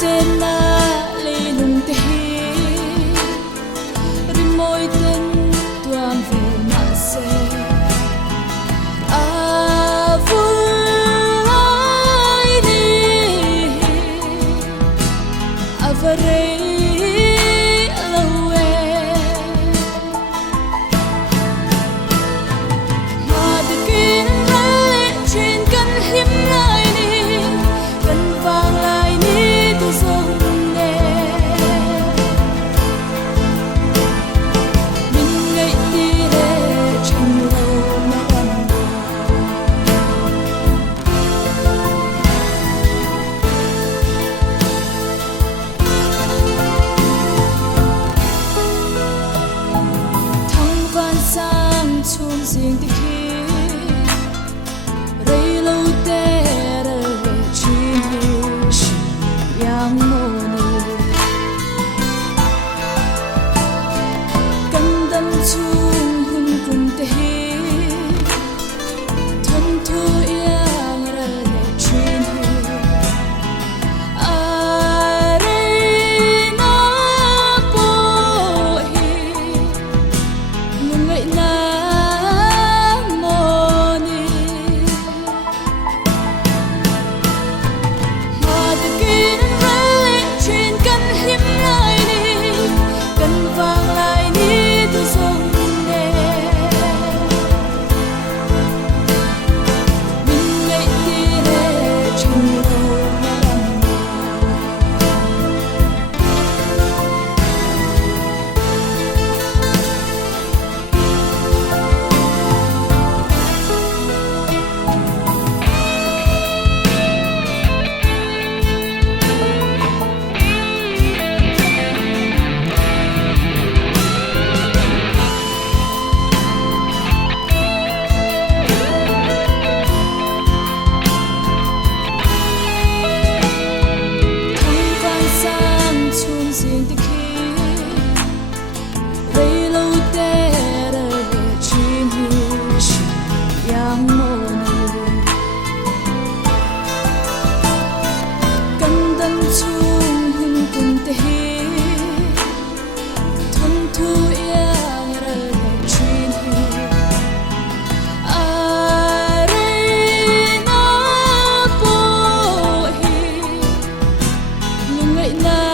trên na lì lùng tê rin môi tên tuang về mà xe à vui đi à vơi lâu mà từ kia lại trên căn hiếm lại đi căn vàng lại đi từ sông nè mình ngây đi để chẳng lâu mà đắm thăng van sang chuông riêng từ khi rây lâu tê yang moni căn đâm chung hun cùng te hi thân thu yang ra để chuyên hi à đây na po hi nhưng ngày na moni mà từ kia trên căn hiếm lại đi căn vàng lại đi từ sông nè mình ngây đi để chẳng lâu mà đắm riêng từ khi rây lâu tê để chuyên hi yang moni căn đâm chung hun cùng te hi thân thu yang ra để chuyên hi à đây na po hi nhưng ngày na